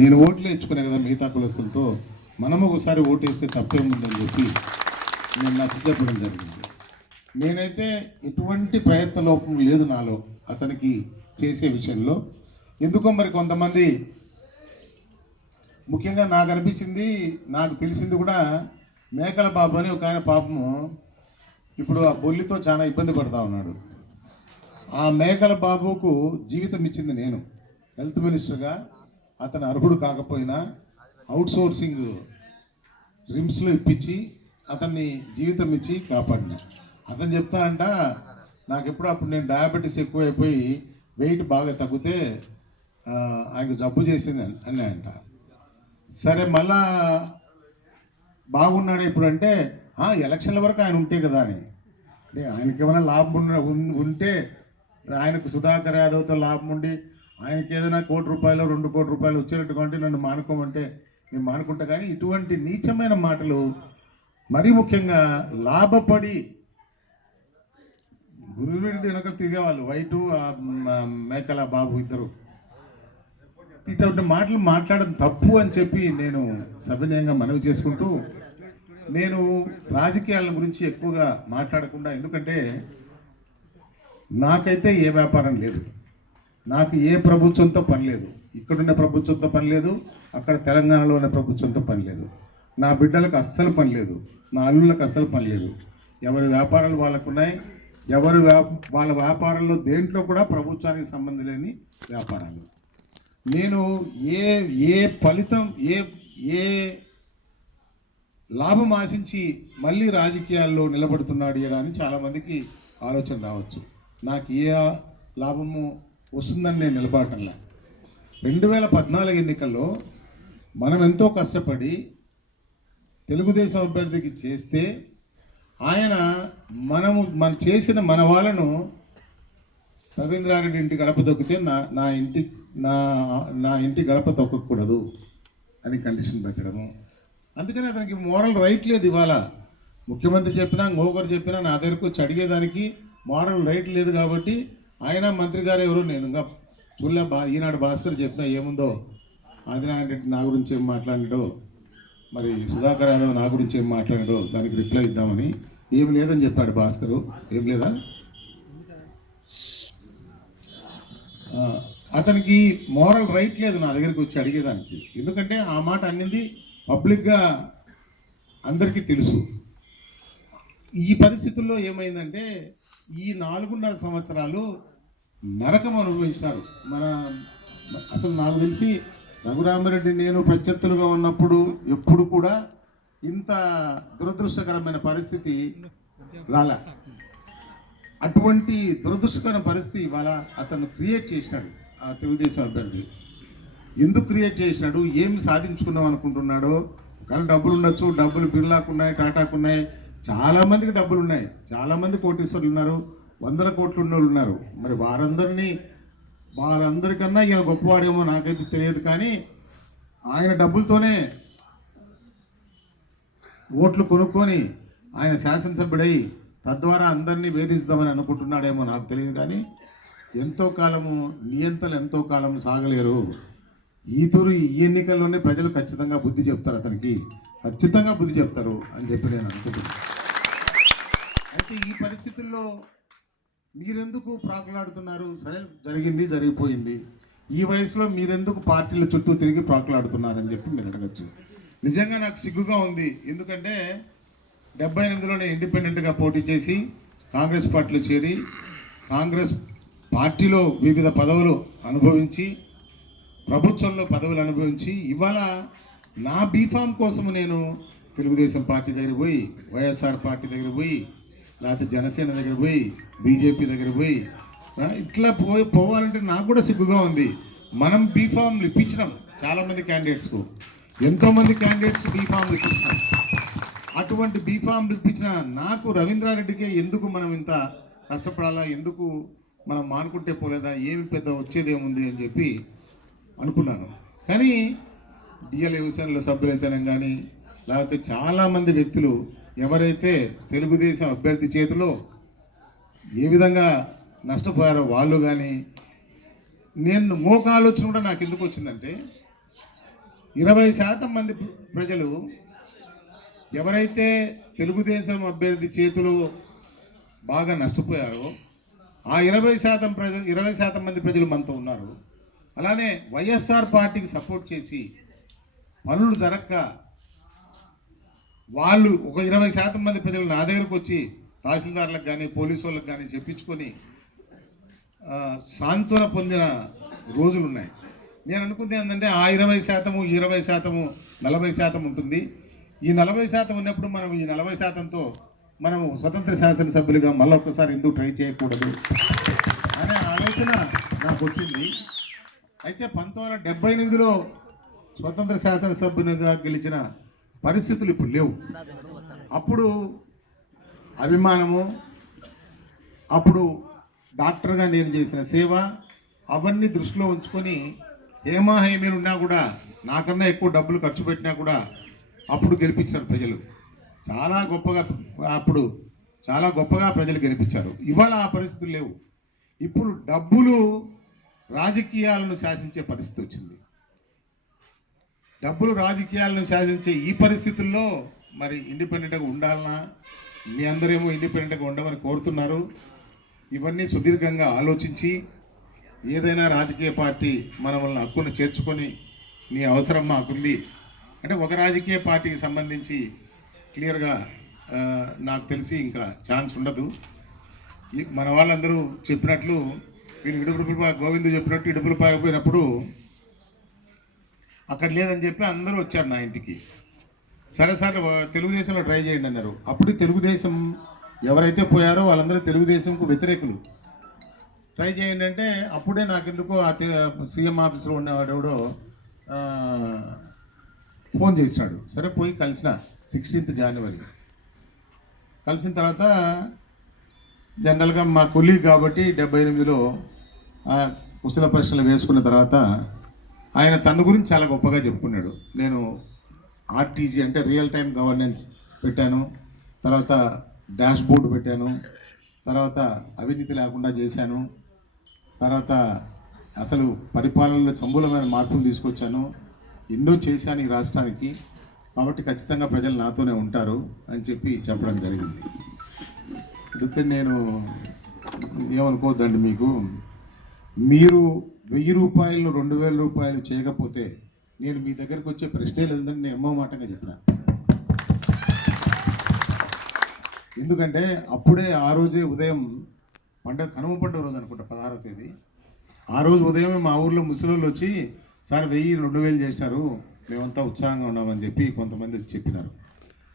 నేను ఓట్లు ఇచ్చుకునే కదా మిగతా కులస్తులతో, మనం ఒకసారి ఓటేస్తే తప్పేముందని చెప్పి నేను నచ్చ చెప్పడం జరిగింది. నేనైతే ఎటువంటి ప్రయత్న లోపం లేదు నాలో అతనికి చేసే విషయంలో. ఎందుకో మరి కొంతమంది, ముఖ్యంగా నాకు అనిపించింది, నాకు తెలిసింది కూడా, మేకల బాబు అని ఒక ఆయన పాపము ఇప్పుడు ఆ బొల్లితో చాలా ఇబ్బంది పడుతూ ఉన్నాడు. ఆ మేకల బాబుకు జీవితం ఇచ్చింది నేను. హెల్త్ మినిస్టర్గా అతను అర్హుడు కాకపోయినా అవుట్సోర్సింగ్ రిమ్స్లో ఇప్పించి అతన్ని జీవితం ఇచ్చి కాపాడిన. అతను చెప్తానంట, నాకు ఎప్పుడు అప్పుడు నేను డయాబెటీస్ ఎక్కువైపోయి వెయిట్ బాగా తగ్గితే ఆయనకు జబ్బు చేసింది అన్నాయంట. సరే మళ్ళా బాగున్నాడు ఇప్పుడు అంటే, ఎలక్షన్ల వరకు ఆయన ఉంటే కదా అని. అంటే ఆయనకి ఏమైనా లాభం ఉంటే, ఆయనకు సుధాకర్ యాదవ్తో లాభం ఉండి ఆయనకి ఏదైనా ₹1 కోటి, ₹2 కోట్లు వచ్చేటట్టుగా ఉంటే నన్ను మానుకోమంటే నేను మానుకుంటా. కానీ ఇటువంటి నీచమైన మాటలు, మరీ ముఖ్యంగా లాభపడి గురువుడి వెనక తిరిగేవాళ్ళు వైటు మేకల బాబు ఇద్దరు ఇటువంటి మాటలు మాట్లాడడం తప్పు అని చెప్పి నేను సవినయంగా మనవి చేసుకుంటూ, నేను రాజకీయాల గురించి ఎక్కువగా మాట్లాడకుండా, ఎందుకంటే నాకైతే ఏ వ్యాపారం లేదు, నాకు ఏ ప్రభుత్వంతో పని లేదు, ఇక్కడున్న ప్రభుత్వంతో పని లేదు, అక్కడ తెలంగాణలో ఉన్న ప్రభుత్వంతో పని లేదు, నా బిడ్డలకు అస్సలు పని లేదు, నా అల్లుళ్ళకి అస్సలు పని లేదు. ఎవరి వ్యాపారాలు వాళ్ళకు ఉన్నాయి. వాళ్ళ వ్యాపారాల్లో దేంట్లో కూడా ప్రభుత్వానికి సంబంధం లేని వ్యాపారాలు. నేను ఏ ఫలితం, ఏ లాభం ఆశించి మళ్ళీ రాజకీయాల్లో నిలబడుతున్నాడు అని చాలామందికి ఆలోచన రావచ్చు. నాకు ఏ లాభము వస్తుందని నేను నిలబడటంలా. 2014 ఎన్నికల్లో మనం ఎంతో కష్టపడి తెలుగుదేశం అభ్యర్థికి చేస్తే, ఆయన మన చేసిన మన వాళ్ళను రవీంద్రారెడ్డి ఇంటి గడప తొక్కితే నా ఇంటి గడప తొక్కకూడదు అని కండిషన్ పెట్టడము. అందుకని అతనికి మోరల్ రైట్ లేదు. ఇవాళ ముఖ్యమంత్రి చెప్పినా, ఇంకొకరు చెప్పినా నా దగ్గరకు వచ్చి అడిగేదానికి మోరల్ రైట్ లేదు. కాబట్టి ఆయన మంత్రి గారు ఎవరు, నేను ఇంకా చూడలే. ఈనాడు భాస్కర్ చెప్పినా ఏముందో, ఆదినారాయణ రెడ్డి నా గురించి ఏం మాట్లాడాడో, మరి సుధాకర్ యాదవ్ నా గురించి ఏం మాట్లాడాడో దానికి రిప్లై ఇద్దామని. ఏం లేదని చెప్పాడు భాస్కరు. ఏం లేదా, అతనికి మోరల్ రైట్ లేదు నా దగ్గరికి వచ్చి అడిగేదానికి. ఎందుకంటే ఆ మాట అన్నింది పబ్లిక్గా అందరికీ తెలుసు. ఈ పరిస్థితుల్లో ఏమైందంటే, ఈ 4.5 సంవత్సరాలు నరకం అనుభవించారు. అసలు నాకు తెలిసి రఘురామిరెడ్డి నేను ప్రత్యర్థులుగా ఉన్నప్పుడు ఎప్పుడు కూడా ఇంత దురదృష్టకరమైన పరిస్థితి రాలే. అటువంటి దురదృష్టకరమైన పరిస్థితి ఇవాళ అతను క్రియేట్ చేసినాడు. ఆ తెలుగుదేశం అభ్యర్థి ఎందుకు క్రియేట్ చేసినాడు, ఏమి సాధించుకున్నాం అనుకుంటున్నాడో. కానీ డబ్బులు ఉండొచ్చు, డబ్బులు బిర్లాకు ఉన్నాయి, టాటాకు ఉన్నాయి, చాలామందికి డబ్బులు ఉన్నాయి, చాలామంది కోటీశ్వరులు ఉన్నారు, 100 కోట్లు ఉన్న వాళ్ళు ఉన్నారు. మరి వారందరికన్నా ఈయన గొప్పవాడేమో నాకైతే తెలియదు. కానీ ఆయన డబ్బులతోనే ఓట్లు కొనుక్కొని ఆయన శాసనసభ్యుడై తద్వారా అందరినీ వేధిస్తామని అనుకుంటున్నాడేమో నాకు తెలియదు. కానీ ఎంతో కాలం సాగలేరు. ఈ ఎన్నికల్లోనే ప్రజలు ఖచ్చితంగా బుద్ధి చెప్తారు, అతనికి ఖచ్చితంగా బుద్ధి చెప్తారు అని చెప్పి నేను అనుకుంటున్నాను. అయితే ఈ పరిస్థితుల్లో మీరెందుకు ప్రాకులాడుతున్నారు? సరే, జరిగిపోయింది. ఈ వయసులో మీరెందుకు పార్టీల చుట్టూ తిరిగి ప్రాకులాడుతున్నారని చెప్పి మీరు అడగచ్చు. నిజంగా నాకు సిగ్గుగా ఉంది. ఎందుకంటే 78లోనే ఇండిపెండెంట్గా పోటీ చేసి కాంగ్రెస్ పార్టీలో చేరి కాంగ్రెస్ పార్టీలో వివిధ పదవులు అనుభవించి, ప్రభుత్వంలో పదవులు అనుభవించి, ఇవాళ నా బీఫామ్ కోసము నేను తెలుగుదేశం పార్టీ దగ్గర పోయి, వైఎస్ఆర్ పార్టీ దగ్గర పోయి, లేకపోతే జనసేన దగ్గర పోయి, బీజేపీ దగ్గర పోయి, ఇట్లా పోవాలంటే నాకు కూడా సిగ్గుగా ఉంది. మనం బీఫామ్లు ఇప్పించినాం చాలామంది క్యాండిడేట్స్కు, ఎంతోమంది క్యాండిడేట్స్కు బీఫామ్లు ఇప్పించినాం. అటువంటి బీఫామ్లు ఇప్పించిన నాకు, రవీంద్రారెడ్డికే ఎందుకు మనం ఇంత కష్టపడాలా, ఎందుకు మనం మానుకుంటే పోలేదా, ఏమి పెద్ద వచ్చేదేముంది అని చెప్పి అనుకున్నాను. కానీ డిఎల్ యువసేనలో సభ్యులైతేనే కానీ, లేకపోతే చాలామంది వ్యక్తులు ఎవరైతే తెలుగుదేశం అభ్యర్థి చేతిలో ఏ విధంగా నష్టపోయారో వాళ్ళు కానీ, నేను మోక ఆలోచన కూడా నాకు ఎందుకు వచ్చిందంటే, 20% మంది ప్రజలు ఎవరైతే తెలుగుదేశం అభ్యర్థి చేతిలో బాగా నష్టపోయారో ఆ 20% మంది ప్రజలు మనతో ఉన్నారు. అలానే వైఎస్ఆర్ పార్టీకి సపోర్ట్ చేసి పనులు జరక్క వాళ్ళు ఒక 20% మంది ప్రజలు నా దగ్గరకు వచ్చి తహసీల్దార్లకు కానీ పోలీసు వాళ్ళకి కానీ చెప్పించుకొని సాంత్వన పొందిన రోజులు ఉన్నాయి. నేను అనుకుంది ఏంటంటే ఆ 20%, 20%, 40% ఉంటుంది. ఈ 40% ఉన్నప్పుడు మనం ఈ 40%తో మనము స్వతంత్ర శాసనసభ్యులుగా మళ్ళీ ఒక్కసారి ఎందుకు ట్రై చేయకూడదు అనే ఆలోచన నాకు వచ్చింది. అయితే 1978లో స్వతంత్ర శాసనసభ్యునిగా గెలిచిన పరిస్థితులు ఇప్పుడు లేవు. అప్పుడు అభిమానము, అప్పుడు డాక్టర్గా నేను చేసిన సేవ అవన్నీ దృష్టిలో ఉంచుకొని హేమాహేమీలు ఉన్నా కూడా నాకన్నా ఎక్కువ డబ్బులు ఖర్చు పెట్టినా కూడా అప్పుడు గెలిపించారు ప్రజలు. అప్పుడు చాలా గొప్పగా ప్రజలు గెలిపించారు. ఇవాళ ఆ పరిస్థితులు లేవు. ఇప్పుడు డబ్బులు రాజకీయాలను శాసించే పరిస్థితి వచ్చింది. డబ్బులు రాజకీయాలను శాసించే ఈ పరిస్థితుల్లో మరి ఇండిపెండెంట్గా ఉండాలన్నా, మీ అందరేమో ఇండిపెండెంట్గా ఉండమని కోరుతున్నారు. ఇవన్నీ సుదీర్ఘంగా ఆలోచించి ఏదైనా రాజకీయ పార్టీ మనల్ని హక్కును చేర్చుకొని నీ అవసరం మాకుంది అంటే ఒక రాజకీయ పార్టీకి సంబంధించి క్లియర్గా నాకు తెలిసి ఇంకా ఛాన్స్ ఉండదు. మన వాళ్ళందరూ చెప్పినట్లు వీళ్ళు ఇడుపులపాయ గోవిందు చెప్పినట్టు ఇడుపులపాయ పోయినప్పుడు అక్కడ లేదని చెప్పి అందరూ వచ్చారు నా ఇంటికి. సరే తెలుగుదేశంలో ట్రై చేయండి అన్నారు. అప్పుడు తెలుగుదేశం ఎవరైతే పోయారో వాళ్ళందరూ తెలుగుదేశంకు వ్యతిరేకులు. ట్రై చేయండి అంటే అప్పుడే నాకెందుకో సీఎం ఆఫీస్లో ఉండేవాడు ఎవడో ఫోన్ చేసినాడు. సరే పోయి కలిసిన 16th జనవరి కలిసిన తర్వాత జనరల్గా మా కొలీగ్ కాబట్టి 78లో కుశల ప్రశ్నలు వేసుకున్న తర్వాత ఆయన తన గురించి చాలా గొప్పగా చెప్పుకున్నాడు. నేను ఆర్టీజీ అంటే రియల్ టైం గవర్నెన్స్ పెట్టాను, తర్వాత డాష్ బోర్డు పెట్టాను, తర్వాత అవినీతి లేకుండా చేశాను, తర్వాత అసలు పరిపాలనలో సమూలమైన మార్పులు తీసుకొచ్చాను, ఎన్నో చేశాను ఈ రాష్ట్రానికి, కాబట్టి ఖచ్చితంగా ప్రజలు నాతోనే ఉంటారు అని చెప్పి చెప్పడం జరిగింది. అడిగితే నేను ఏమనుకోవద్దండి, మీరు 1000 రూపాయలు 2000 రూపాయలు చేయకపోతే నేను మీ దగ్గరికి వచ్చే ప్రశ్నే లేదని నేను ఎమ్మోమాటంగా చెప్పిన. ఎందుకంటే అప్పుడే ఆ రోజే ఉదయం కనుమ పండుగ రోజు అనుకుంటా 16వ తేదీ, ఆ రోజు ఉదయమే మా ఊర్లో ముసలోళ్ళు వచ్చి సార్ 1000 2000 చేశారు, మేమంతా ఉత్సాహంగా ఉన్నామని చెప్పి కొంతమంది చెప్పినారు.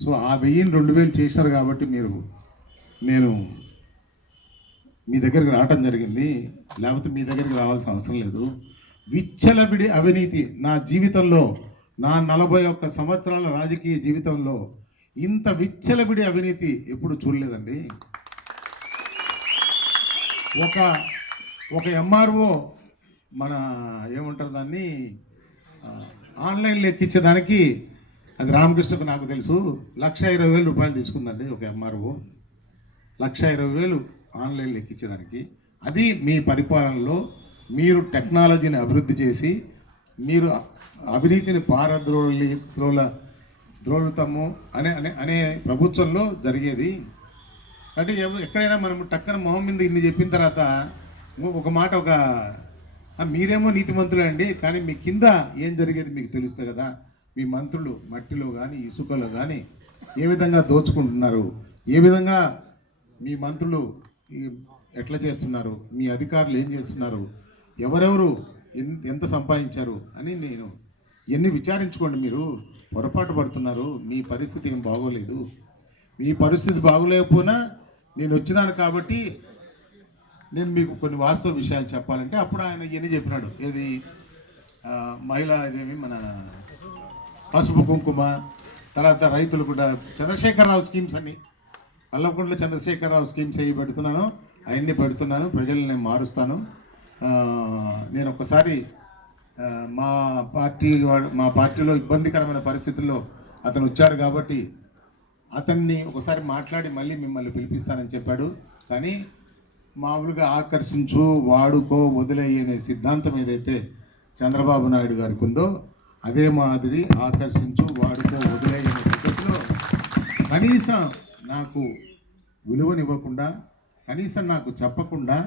సో ఆ 1000 2000 చేశారు కాబట్టి నేను మీ దగ్గరికి రావటం జరిగింది, లేకపోతే మీ దగ్గరికి రావాల్సిన అవసరం లేదు. విచ్చలవిడి అవినీతి నా జీవితంలో, నా 41 సంవత్సరాల రాజకీయ జీవితంలో ఇంత విచ్చలవిడి అవినీతి ఎప్పుడు చూడలేదండి. ఒక ఎంఆర్ఓ మన ఏమంటారు దాన్ని ఆన్లైన్లో ఎక్కించేదానికి, అది రామకృష్ణకు నాకు తెలుసు, 1,20,000 రూపాయలు తీసుకుందండి ఒక ఎంఆర్ఓ. 1,20,000 ఆన్లైన్లో ఎక్కించేదానికి. అది మీ పరిపాలనలో మీరు టెక్నాలజీని అభివృద్ధి చేసి మీరు అవినీతిని ద్రోలుతాము అనే ప్రభుత్వంలో జరిగేది. అంటే ఎక్కడైనా మనం టక్కన మొహం మీద ఇన్ని చెప్పిన తర్వాత ఒక మాట మీరేమో నీతిమంతులే అండి, కానీ మీ కింద ఏం జరిగేది మీకు తెలుస్తుంది కదా. మీ మంత్రులు మట్టిలో కానీ ఇసుకలో కానీ ఏ విధంగా దోచుకుంటున్నారు, ఏ విధంగా మీ మంత్రులు ఎట్లా చేస్తున్నారు, మీ అధికారులు ఏం చేస్తున్నారు, ఎవరెవరు ఎంత సంపాదించారు అని నేను ఎన్ని విచారించుకోండి. మీరు పొరపాటు పడుతున్నారు, మీ పరిస్థితి ఏం బాగోలేదు. మీ పరిస్థితి బాగోలేకపోయినా నేను వచ్చినాను కాబట్టి నేను మీకు కొన్ని వాస్తవ విషయాలు చెప్పాలంటే అప్పుడు ఆయన ఇవన్నీ చెప్పినాడు. ఏది మహిళా ఇదేమి మన పసుపు కుంకుమ, తర్వాత రైతులు కూడా చంద్రశేఖరరావు స్కీమ్స్ అన్ని అల్లకుంటలో చంద్రశేఖరరావు స్కీమ్స్ అవి పెడుతున్నాను, అవన్నీ పెడుతున్నాను, ప్రజల్ని నేను మారుస్తాను. నేను ఒక్కసారి మా పార్టీలో ఇబ్బందికరమైన పరిస్థితుల్లో అతను వచ్చాడు కాబట్టి అతన్ని ఒకసారి మాట్లాడి మళ్ళీ మిమ్మల్ని పిలిపిస్తానని చెప్పాడు. కానీ మామూలుగా ఆకర్షించు, వాడుకో, వదిలేయి అనే సిద్ధాంతం ఏదైతే చంద్రబాబు నాయుడు గారికి ఉందో అదే మాదిరి ఆకర్షించు, వాడుకో, వదిలేయని పద్ధతిలో కనీసం నాకు విలువనివ్వకుండా, కనీసం నాకు చెప్పకుండా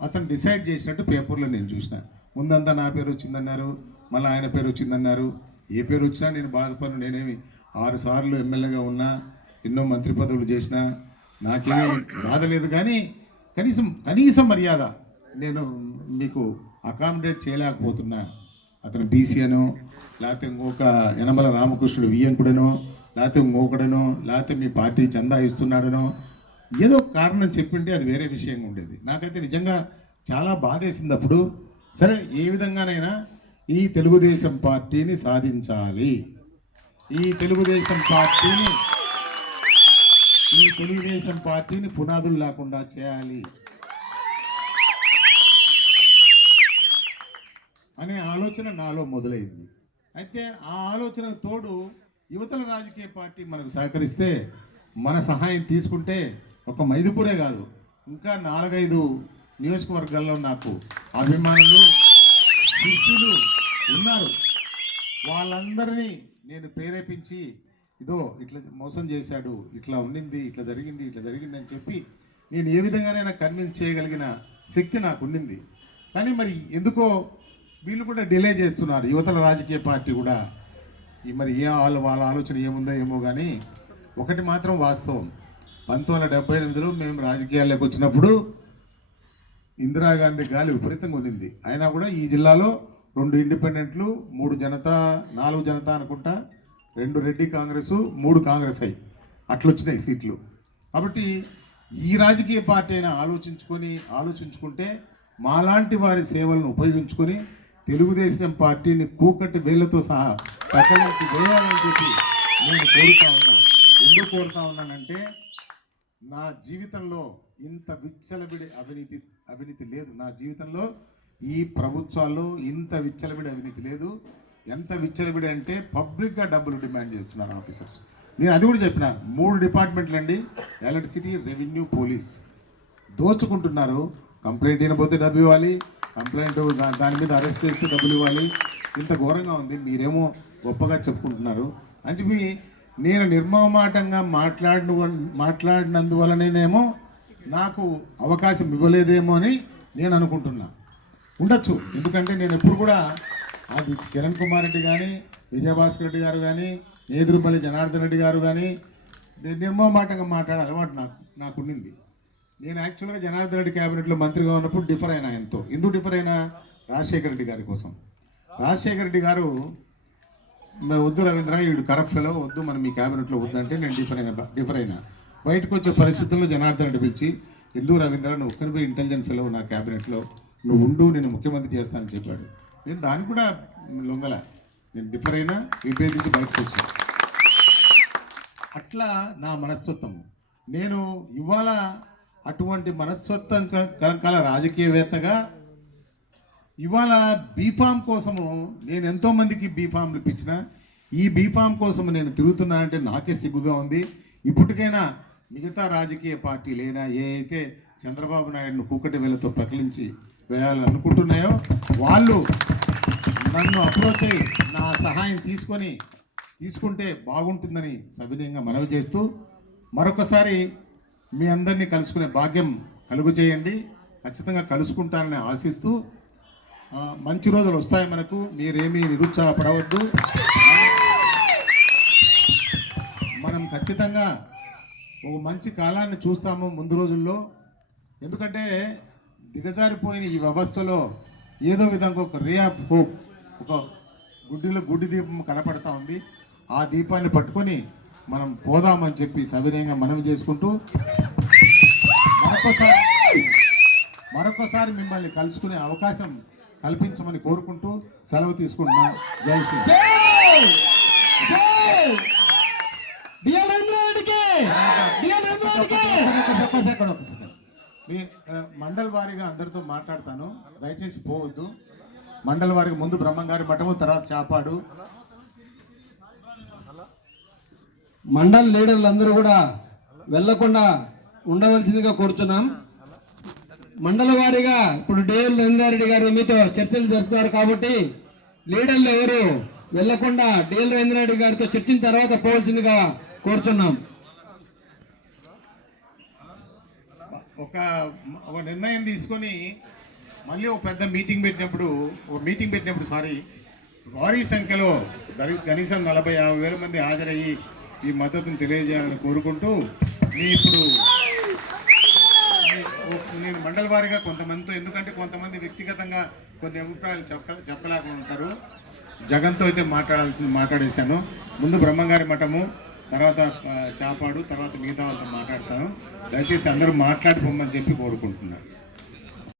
అతను డిసైడ్ చేసినట్టు పేపర్లో నేను చూసిన. ముందంతా నా పేరు వచ్చిందన్నారు, మళ్ళీ ఆయన పేరు వచ్చిందన్నారు. ఏ పేరు వచ్చినా నేను బాధపడను. నేనేమి 6 సార్లు ఎమ్మెల్యేగా ఉన్నా, ఎన్నో మంత్రి పదవులు చేసిన, నాకేమీ బాధ లేదు. కానీ కనీసం మర్యాద నేను మీకు అకామిడేట్ చేయలేకపోతున్నా. అతను బీసీ అనో, లేకపోతే ఇంకొక యనమల రామకృష్ణుడు వియ్యంకుడనో, లేకపోతే ఇంకొకడనో, లేకపోతే మీ పార్టీ చందా ఇస్తున్నాడనో ఏదో కారణం చెప్పింటే అది వేరే విషయంగా ఉండేది. నాకైతే నిజంగా చాలా బాధేసింది అప్పుడు. సరే, ఏ విధంగానైనా ఈ తెలుగుదేశం పార్టీని సాధించాలి, ఈ తెలుగుదేశం పార్టీని పునాదులు లేకుండా చేయాలి అనే ఆలోచన నాలో మొదలైంది. అయితే ఆ ఆలోచన తోడు యువతల రాజకీయ పార్టీ మనకు సహకరిస్తే, మన సహాయం తీసుకుంటే ఒక మైదుపూరే కాదు, ఇంకా 4-5 నియోజకవర్గాల్లో నాకు అభిమానులు, శిష్యులు ఉన్నారు. వాళ్ళందరినీ నేను ప్రేరేపించి, ఇదో ఇట్లా మోసం చేశాడు, ఇట్లా ఉండింది, ఇట్లా జరిగింది అని చెప్పి నేను ఏ విధంగానైనా కన్విన్స్ చేయగలిగిన శక్తి నాకు ఉండింది. కానీ మరి ఎందుకో వీళ్ళు కూడా డిలే చేస్తున్నారు, యువతల రాజకీయ పార్టీ కూడా. మరి వాళ్ళ ఆలోచన ఏముందో ఏమో. కానీ ఒకటి మాత్రం వాస్తవం, 1978లో మేము రాజకీయాల్లోకి వచ్చినప్పుడు ఇందిరాగాంధీ గాలి విపరీతంగా ఉండింది. అయినా కూడా ఈ జిల్లాలో 2 ఇండిపెండెంట్లు, 3 జనతా, 4 జనతా అనుకుంటా, 2 రెడ్డి కాంగ్రెస్, 3 కాంగ్రెస్ అయ్యి అట్లొచ్చినాయి సీట్లు. కాబట్టి ఈ రాజకీయ పార్టీ అయినా ఆలోచించుకుంటే మాలాంటి వారి సేవలను ఉపయోగించుకొని తెలుగుదేశం పార్టీని కూకటి వేళ్లతో సహా పక్కలించి వేయాలని చెప్పి నేను ఎందుకు కోరుతా ఉన్నానంటే, నా జీవితంలో ఇంత విచ్చలవిడి అవినీతి లేదు. నా జీవితంలో ఈ ప్రభుత్వాల్లో ఇంత విచ్చలవిడి అవినీతి లేదు. ఎంత విచ్చలవిడి అంటే పబ్లిక్గా డబ్బులు డిమాండ్ చేస్తున్నారు ఆఫీసర్స్. నేను అది కూడా చెప్పిన, 3 డిపార్ట్మెంట్లు అండి, ఎలక్ట్రిసిటీ, రెవెన్యూ, పోలీస్ దోచుకుంటున్నారు. కంప్లైంట్ అయినపోతే డబ్బు ఇవ్వాలి, కంప్లైంట్ దాని మీద అరెస్ట్ చేస్తే డబ్బులు ఇవ్వాలి. ఇంత ఘోరంగా ఉంది, మీరేమో గొప్పగా చెప్పుకుంటున్నారు అని చెప్పి నేను నిర్మమాటంగా మాట్లాడినందువలనేమో నాకు అవకాశం ఇవ్వలేదేమో అని నేను అనుకుంటున్నా. ఉండొచ్చు, ఎందుకంటే నేను ఎప్పుడు కూడా అది కిరణ్ కుమార్ రెడ్డి కానీ, విజయభాస్కర్ రెడ్డి గారు కానీ, నేదురుమల్లి జనార్దన్ రెడ్డి గారు కానీ నిర్మమాటంగా మాట్లాడే అలవాటు నాకు ఉండింది. నేను యాక్చువల్గా జనార్దన్ రెడ్డి క్యాబినెట్లో మంత్రిగా ఉన్నప్పుడు డిఫర్ అయినా. ఎందుకు డిఫర్ అయినా? రాజశేఖర రెడ్డి గారి కోసం. రాజశేఖర రెడ్డి గారు వద్దు రవీంద్ర, వీడు కరప్ట్ ఫెలో, వద్దు మనం మీ క్యాబినెట్లో వద్దంటే నేను డిఫర్ అయినా. బయటకు వచ్చే పరిస్థితుల్లో జనార్దన్ రెడ్డి పిలిచి, ఎందుకు రవీంద్ర, నువ్వు ఒక్కరిపై ఇంటెలిజెంట్ ఫెలో నా క్యాబినెట్లో, నువ్వు ఉండు, నేను ముఖ్యమంత్రి చేస్తానని చెప్పాడు. నేను దాన్ని కూడా లొంగల, నేను డిఫర్ అయినా, విభేదించి బయటకు వచ్చాను. అట్లా నా మనస్తత్వం. నేను ఇవాళ అటువంటి మనస్తత్వం కల రాజకీయవేత్తగా ఇవాళ బీఫామ్ కోసము నేను ఎంతోమందికి బీఫామ్లు ఇప్పించిన, ఈ బీఫామ్ కోసం నేను తిరుగుతున్నా అంటే నాకే సిగ్గుగా ఉంది. ఇప్పటికైనా మిగతా రాజకీయ పార్టీలైనా ఏ అయితే చంద్రబాబు నాయుడును కూకటి వేలతో పకిలించి వేయాలని అనుకుంటున్నాయో వాళ్ళు నన్ను అప్రోచ్ అయ్యి నా సహాయం తీసుకుంటే బాగుంటుందని సవినయంగా మనవి చేస్తూ, మరొకసారి మీ అందరినీ కలుసుకునే భాగ్యం కలుగు చేయండి. ఖచ్చితంగా కలుసుకుంటానని ఆశిస్తూ, మంచి రోజులు వస్తాయి మనకు, మీరేమీ నిరుత్సాహపడవద్దు. మనం ఖచ్చితంగా ఒక మంచి కాలాన్ని చూస్తాము ముందు రోజుల్లో. ఎందుకంటే దిగజారిపోయిన ఈ వ్యవస్థలో ఏదో విధంగా ఒక రే ఆఫ్ హోప్, ఒక గుడ్డి దీపం కనపడతా ఉంది. ఆ దీపాన్ని పట్టుకొని మనం పోదామని చెప్పి సవినయంగా మనవి చేసుకుంటూ, మరొకసారి మిమ్మల్ని కలుసుకునే అవకాశం కల్పించమని కోరుకుంటూ సెలవు తీసుకుంటున్నా. జై హింద్. మీ మండల్ వారీగా అందరితో మాట్లాడతాను, దయచేసి పోవద్దు. మండల్ వారికి ముందు బ్రహ్మంగారి మఠము, తర్వాత చాపాడు. మండల్ లీడర్లు అందరూ కూడా వెళ్లకుండా ఉండవలసిందిగా కోరుచున్నాం. మండల వారీగా ఇప్పుడు డిఎల్ రంగారెడ్డి గారు మీతో చర్చలు జరుపుతారు కాబట్టి లీడర్లు ఎవరు వెళ్లకుండా డిఎల్ రవీంద్రనాథ్ గారితో చర్చించిన తర్వాత పోవాల్సిందిగా కోరుచున్నాం. ఒక ఒక నిర్ణయం తీసుకొని మళ్ళీ ఒక పెద్ద మీటింగ్ పెట్టినప్పుడు భారీ సంఖ్యలో కనీసం 40-50 వేల మంది హాజరయ్యి ఈ మద్దతును తెలియజేయాలని కోరుకుంటూ నేను మండల వారీగా కొంతమందితో, ఎందుకంటే కొంతమంది వ్యక్తిగతంగా కొన్ని అభిప్రాయాలు చెప్పలేకుండా ఉంటారు. జగన్తో అయితే మాట్లాడేశాను. ముందు బ్రహ్మంగారి మఠము, తర్వాత చాపాడు, తర్వాత మిగతా వాళ్ళతో మాట్లాడతాను. దయచేసి అందరూ మాట్లాడిపోమని చెప్పి కోరుకుంటున్నాను.